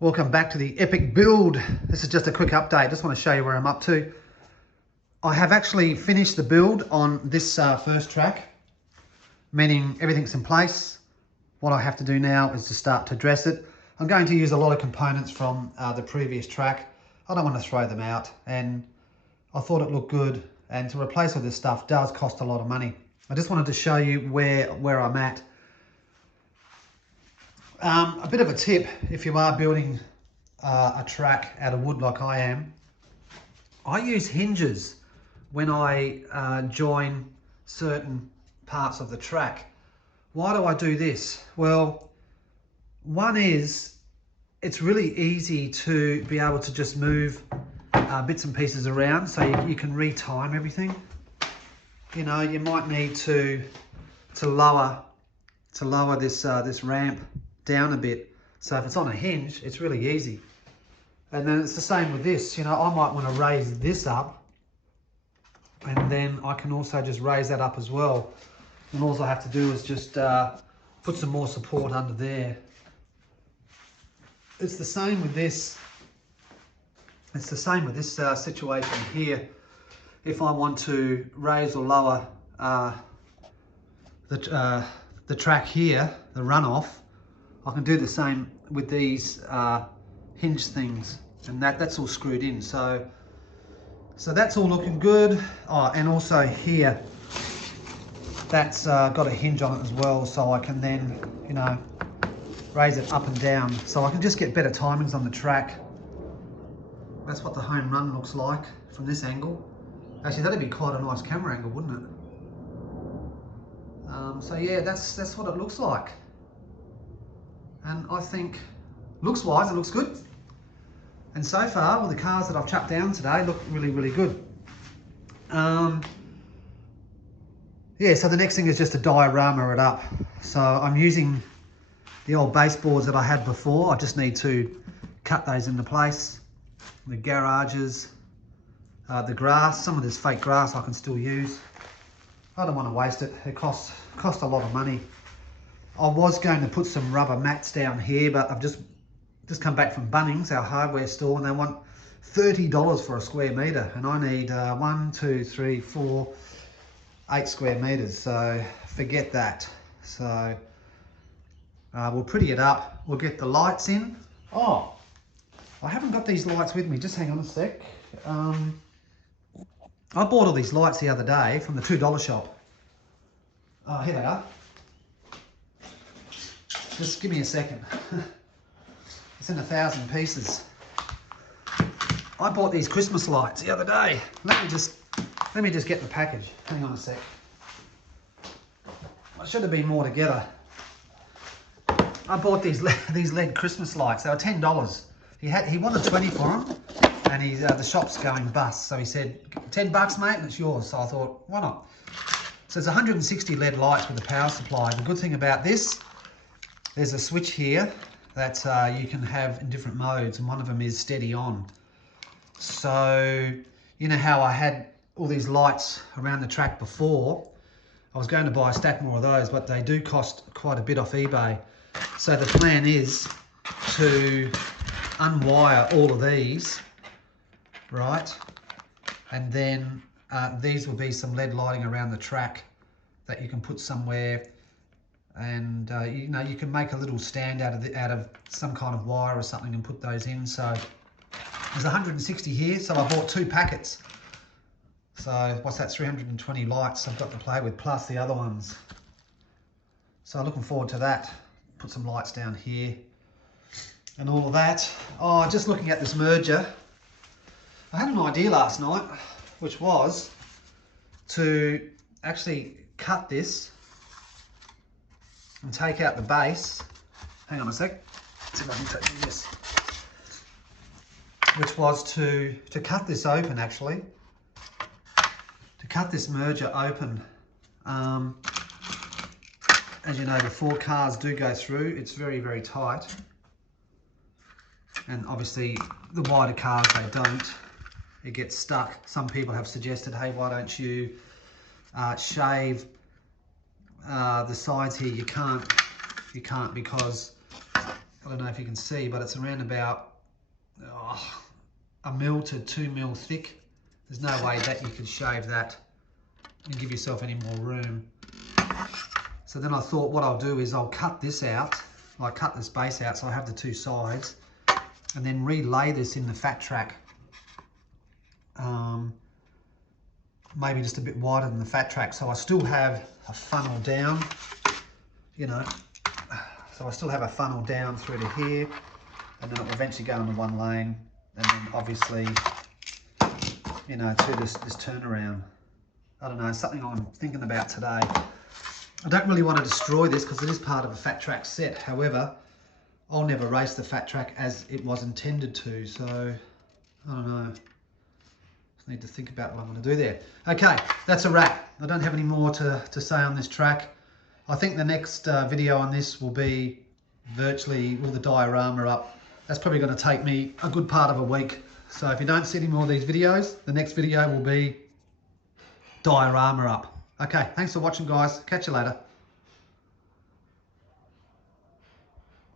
Welcome back to the epic build. This is just a quick update. Just want to show you where I'm up to. I have actually finished the build on this first track, meaning everything's in place. What I have to do now is to start to dress it. I'm going to use a lot of components from the previous track. I don't want to throw them out, and I thought it looked good, and to replace all this stuff does cost a lot of money. I just wanted to show you where I'm at. A bit of a tip, if you are building a track out of wood like I am, I use hinges when I join certain parts of the track. Why do I do this? Well, one is it's really easy to be able to just move bits and pieces around, so you can retime everything. You know, you might need to lower this ramp down a bit. So if it's on a hinge, it's really easy. And then it's the same with this. You know, I might want to raise this up, and then I can also just raise that up as well. And all I have to do is just put some more support under there. It's the same with this. It's the same with this situation here. If I want to raise or lower the track here, the runoff, I can do the same with these hinge things, and that's all screwed in. So that's all looking good. Oh, and also here, that's got a hinge on it as well, so I can then, you know, raise it up and down, so I can just get better timings on the track. That's what the home run looks like from this angle. Actually, that'd be quite a nice camera angle, wouldn't it? So yeah, that's what it looks like. And I think, looks-wise, it looks good. And so far, all the cars that I've chopped down today look really, really good. Yeah, so the next thing is just to diorama it up. So I'm using the old baseboards that I had before. I just need to cut those into place. The garages, the grass, some of this fake grass I can still use. I don't want to waste it. It costs a lot of money. I was going to put some rubber mats down here, but I've just come back from Bunnings, our hardware store, and they want $30 for a square metre, and I need 1, 2, 3, 4, 8 square metres, so forget that. So we'll pretty it up. We'll get the lights in. Oh, I haven't got these lights with me. Just hang on a sec. I bought all these lights the other day from the $2 shop. Oh, here they are. Just give me a second. It's in 1,000 pieces. I bought these Christmas lights the other day. Let me just get the package. Hang on a sec. I should have been more together. I bought these LED Christmas lights. They were $10. He wanted 20 for them, and the shop's going bust. So he said, $10, mate, and it's yours. So I thought, why not? So it's 160 LED lights with a power supply. The good thing about this, there's a switch here that you can have in different modes, and one of them is steady on. So, you know how I had all these lights around the track before? I was going to buy a stack more of those, but they do cost quite a bit off eBay. So the plan is to unwire all of these, right? And then these will be some LED lighting around the track that you can put somewhere. And you know, you can make a little stand out of some kind of wire or something and put those in. So there's 160 here, so I bought 2 packets. So what's that, 320 lights I've got to play with, plus the other ones. So looking forward to that. Put some lights down here and all of that. Oh, just looking at this merger, I had an idea last night, which was to actually cut this and take out the base. Hang on a sec. Let's see if I can take this. Which was to cut this open, actually. To cut this merger open. As you know, the 4 cars do go through. It's very, very tight. And obviously, the wider cars, they don't. It gets stuck. Some people have suggested, hey, why don't you shave the sides here? You can't because I don't know if you can see, but it's around about 1 mil to 2 mil thick. There's no way that you could shave that and give yourself any more room. So then I thought what I'll do is I'll cut this out, like cut this base out so I have the two sides, and then relay this in the Fat Track. Maybe just a bit wider than the Fat Track, so I still have a funnel down, you know. So I still have a funnel down through to here, and then it will eventually go into one lane, and then obviously, you know, to this turnaround. I don't know, something I'm thinking about today. I don't really want to destroy this because it is part of a Fat Track set. However, I'll never race the Fat Track as it was intended to, so I don't know. Just need to think about what I'm going to do there. Okay, that's a wrap. I don't have any more to say on this track. I think the next video on this will be virtually all the diorama up. That's probably going to take me a good part of a week. So if you don't see any more of these videos, the next video will be diorama up. Okay, thanks for watching, guys. Catch you later.